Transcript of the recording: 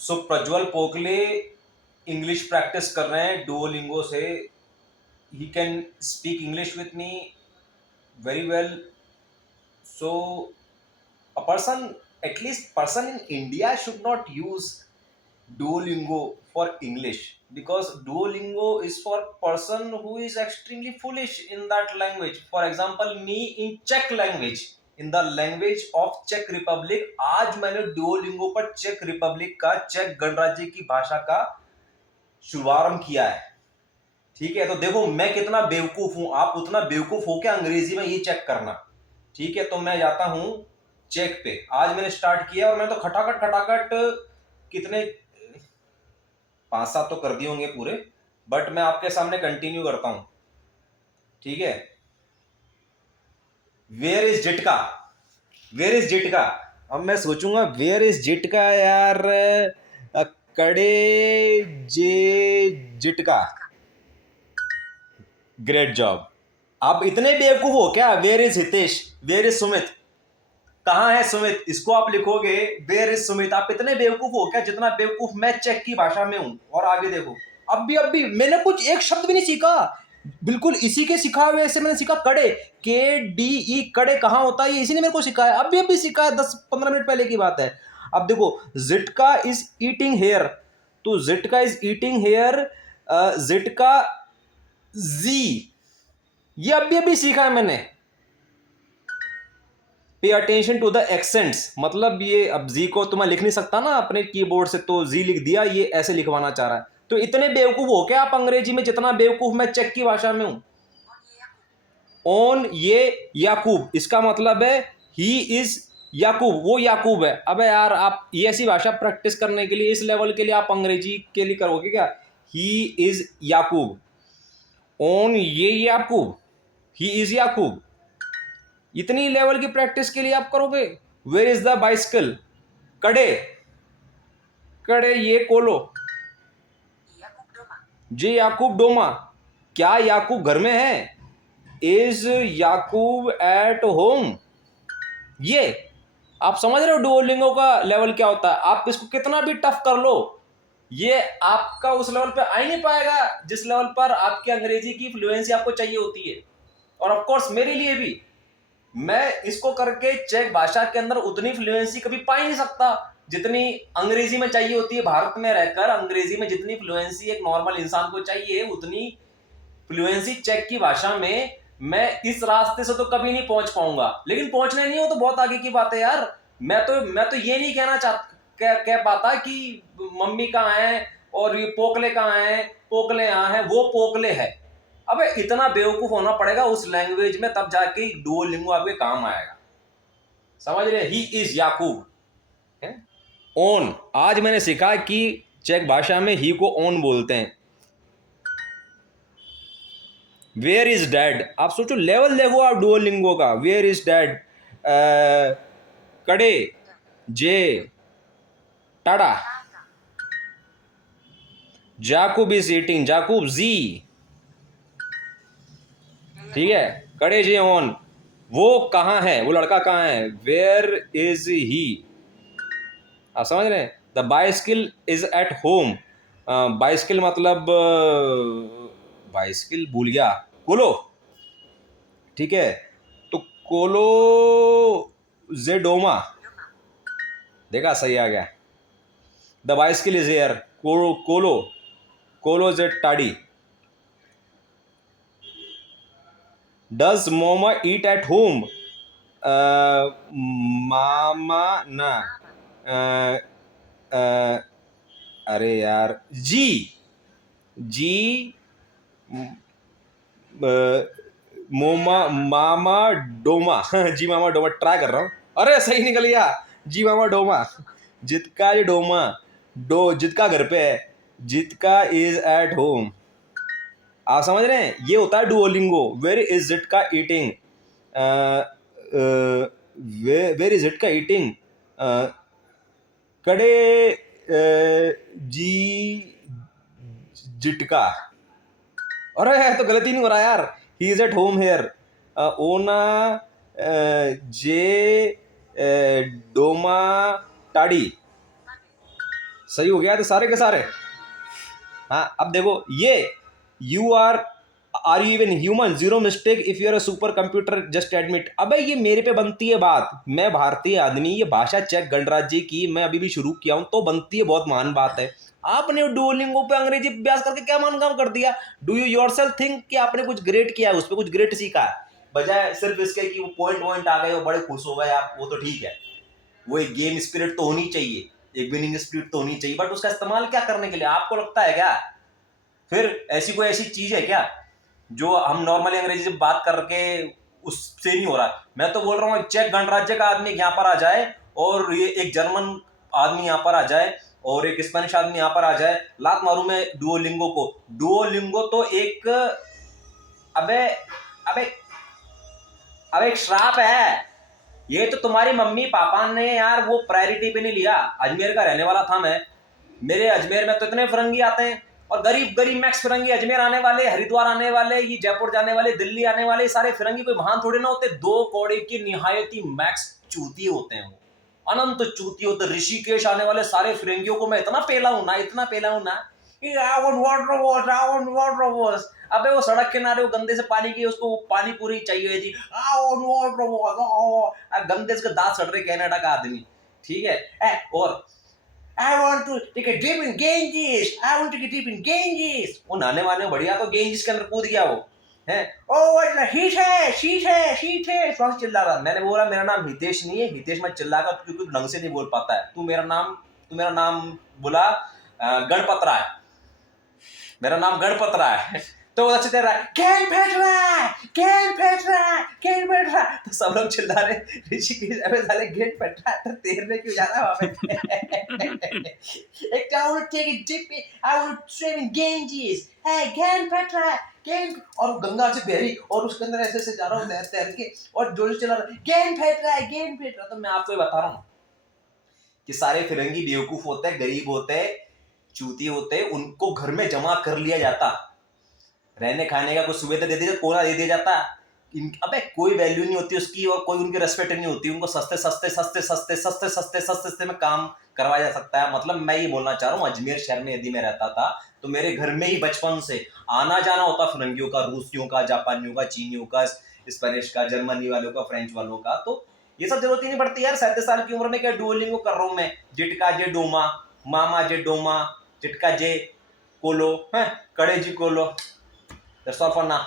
सो Prajwal पोकले English practice कर रहे हैं डुओलिंगो से. He can speak English with me very well. So a person, at least person in India, should not use Duolingo for English, because Duolingo is for person who is extremely foolish in that language. For example, me in Czech language, in the language of Czech Republic, आज मैंने Duolingo पर Czech Republic का, check गणराज्य की भाषा का शुभारंभ किया है. ठीक है, तो देखो मैं कितना बेवकूफ हूं, आप उतना बेवकूफ हो क्या अंग्रेजी में ये चेक करना. ठीक है, तो मैं जाता हूं चेक पे. आज मैंने स्टार्ट किया और मैं तो खटाखट खटाखट कितने 5-7 तो कर दिए होंगे पूरे, बट मैं आपके सामने कंटिन्यू करता हूं. ठीक है, वेयर इज जिटका, वेयर इज जिटका. अब मैं सोचूंगा वेयर इज जिटका यार. कड़े जे जिटका. Great job. आप इतने बेवकूफ हो क्या. Where is Hitesh, where is Sumit, कहाँ है सुमित, इसको आप लिखोगे वेयर इज सुमित. आप इतने बेवकूफ हो क्या जितना बेवकूफ मैं चेक की भाषा में हूं. और आगे देखो, अब भी मैंने कुछ एक शब्द भी नहीं सीखा, बिल्कुल इसी के सिखाए हुए से मैंने सीखा. कड़े, KDE, कड़े कहाँ होता है, इसी ने मेरे को सिखाया. अभी सिखाया, 10-15 मिनट पहले की बात है. अब देखो, जिटका इज ईटिंग हेयर, तो जिटका इज ईटिंग हेयर, जिटका जी, ये अभी सीखा है मैंने. Pay attention to the accents, मतलब ये अब जी को तो मैं लिख नहीं सकता ना अपने कीबोर्ड से, तो जी लिख दिया, ये ऐसे लिखवाना चाह रहा है. तो इतने बेवकूफ हो क्या आप अंग्रेजी में जितना बेवकूफ मैं चेक की भाषा में हूं. ओन ये याकूब, इसका मतलब है ही इज याकूब, वो याकूब है. अबे यार, आप ये ऐसी भाषा प्रैक्टिस करने के लिए, इस लेवल के लिए आप अंग्रेजी के लिए करोगे क्या. ही इज याकूब, ओन ये याकूब, ही इज याकूब. इतनी लेवल की प्रैक्टिस के लिए आप करोगे. वेयर इज द बाइसिकल, कड़े, कड़े ये कोलो, जी याकूब डोमा, क्या याकूब घर में है. Is Yakub at home. ये आप समझ रहे हो डुओलिंगो का लेवल क्या होता है. आप इसको कितना भी टफ कर लो, ये आपका उस लेवल पे आ ही नहीं पाएगा जिस लेवल पर आपकी अंग्रेजी की फ्लुएंसी आपको चाहिए होती है. और ऑफ कोर्स मेरे लिए भी, मैं इसको करके चेक भाषा के अंदर उतनी फ्लुएंसी कभी पा ही नहीं सकता जितनी अंग्रेजी में चाहिए होती है. भारत में रहकर अंग्रेजी में जितनी फ्लुएंसी एक नॉर्मल इंसान को चाहिए, उतनी फ्लुएंसी चेक की भाषा में मैं इस रास्ते से तो कभी नहीं पहुंच पाऊंगा. लेकिन पहुंचने नहीं हो तो बहुत आगे की बात है यार. मैं तो ये नहीं कहना कह पाता कि मम्मी कहाँ है और ये पोकले कहाँ है, पोकले यहाँ है, वो पोकले है. अबे इतना बेवकूफ होना पड़ेगा उस लैंग्वेज में, तब जाके डुओलिंगो आपके काम आएगा. समझ रहे. He is Yakub, own. आज मैंने सीखा कि चेक भाषा में ही को ओन बोलते हैं. वेयर इज डैड, आप सोचो लेवल देखो आप डुओलिंगो का. वेयर इज डैड, कड़े जे ta-da, Jacob is eating, Jacob जी. ठीक है, कड़े जे ऑन, वो कहाँ है, वो लड़का कहाँ है. वेयर इज ही, आप समझ रहे हैं. The bicycle is at home, bicycle मतलब बाइसिकल भूल गया, कोलो. ठीक है, तो कोलो जेडोमा, देखा सही आ गया. द बाइसिकल इज एयर, कोलो कोलो, कोलो जेड टाडी. डज मोमा ईट एट होम, मामा ना, अरे यार, जी, जी मोमा मामा डोमा. जी मामा डोमा, ट्राई कर रहा हूँ. अरे सही निकल गया, जी मामा डोमा. जितका जी डोमा, डो जितका घर पे है, जितका इज एट होम. आप समझ रहे हैं, ये होता है Duolingo. Where is Jitka eating, where is Jitka eating, कड़े जी जिटका. अरे तो गलती नहीं हो रहा यार. He is at home here, ओना जे डोमा टाड़ी. सही हो गया तो सारे के सारे। हाँ अब देखो ये you are you even human, zero mistake if you are a super computer just admit. अबे ये मेरे पे बनती है बात, मैं भारतीय आदमी, ये भाषा चेक गणराज्य की मैं अभी भी शुरू किया हूं तो बनती है, बहुत महान बात है। आपने डुओलिंगो पे अंग्रेजी अभ्यास करके क्या मान काम कर दिया? डू यू योरसेल्फ थिंक कि आपने कुछ ग्रेट किया है, उस पर कुछ ग्रेट सीखा है? बजाय सिर्फ इसके कि वो पॉइंट आ गए, वो बड़े खुश हो गए आप, वो तो ठीक है, वो एक गेम स्पिरिट तो होनी चाहिए, एक विनिंग स्पिरिट तो होनी चाहिए, बट उसका इस्तेमाल क्या करने के लिए? आपको लगता है क्या फिर ऐसी कोई ऐसी चीज है क्या जो हम नॉर्मली अंग्रेजी से बात करके उससे नहीं हो रहा? मैं तो बोल रहा हूँ चेक गणराज्य का आदमी यहाँ पर आ जाए, और ये एक जर्मन आदमी यहाँ पर आ जाए, और एक स्पेनिश आदमी यहाँ पर आ जाए, लात मारू मैं डुओलिंगो को। डुओलिंगो तो एक, अबे अबे अबे एक श्राप है। ये तो तुम्हारी मम्मी पापा ने यार वो प्रायोरिटी पे नहीं लिया। अजमेर का रहने वाला था मैं, मेरे अजमेर में तो इतने फिरंगी आते हैं, और गरीब गरीब मैक्स फिरंगी, अजमेर आने वाले, हरिद्वार आने वाले, ये जयपुर जाने वाले, दिल्ली आने वाले, सारे फिरंगी कोई महान थोड़े ना होते। दो कौड़े की निहायती मैक्स चूती होते हैं, वो अनंत चूती होते। ऋषिकेश आने वाले सारे फिरंगियों को मैं इतना पेला हूं ना, इतना पेला हूं ना, अबे वो सड़क किनारे वो गंदे से पानी की, उसको पानी पूरी चाहिए थी, गंदे से दांत सड़ रहे कनाडा का आदमी, ठीक है। और I want to take a dip in Ganges. I want to take a dip in Ganges. वो नहाने वाले बढ़िया, तो गेंजिस के अंदर कूद गया वो है। ओ हीट है, शीट है, शीट है, श्वास चिल्ला रहा। मैंने बोला मेरा नाम हितेश नहीं है, हितेश मत चिल्लागा क्योंकि ढंग से नहीं बोल पाता है। तू मेरा नाम बोला गणपत राय, मेरा नाम गणपत राय है। तो वो अच्छे दे रहा है कैन फेंक रहा है, कैन फेंक रहा है, कैन फेंक रहा है, तो सब लोग चिल्ला रहे ऋषिकेश अबे साले गेट फेंक रहा है तो तैरने क्यों जा रहा है वहां पे? एक I want to take a dip in, I want to swim in Ganges, hey can फेंक रहा है, कैन, और गंगा से बहरी, और उसके अंदर ऐसे ऐसे जा रहा हूँ तैर तैर के, और जोर से चला रहा है गेंद फेंक रहा है, गेंद फेंक रहा है। तो मैं आपको ये बता रहा हूँ कि सारे फिरंगी बेवकूफ होते हैं, गरीब होते हैं, चूती होते हैं, उनको घर में जमा कर लिया जाता, रहने खाने का कुछ सुविधा दे दिया, कोना दे दिया जाता। अबे कोई वैल्यू नहीं होती उसकी, और कोई उनकी रेस्पेक्ट नहीं होती। उनको सस्ते सस्ते सस्ते सस्ते सस्ते सस्ते सस्ते सस्ते में काम करवाया जा सकता है। मतलब मैं ये बोलना चाह रहा हूँ, अजमेर शहर में यदि मैं रहता था तो मेरे घर में ही बचपन से आना जाना होता फिरंगियों का, रूसियों का, जापानियों का, चीनियों का, स्पेनिश का, जर्मनी वालों का, फ्रेंच वालों का। तो ये सब जरूरत ही नहीं पड़ती यार। 37 साल की उम्र में क्या डुओलिंगो कर रहा हूँ मैं? जिटका जे डोमा, मामा जे डोमा, जिटका जे कोलो है, कड़े जी कोलो। That's all for now.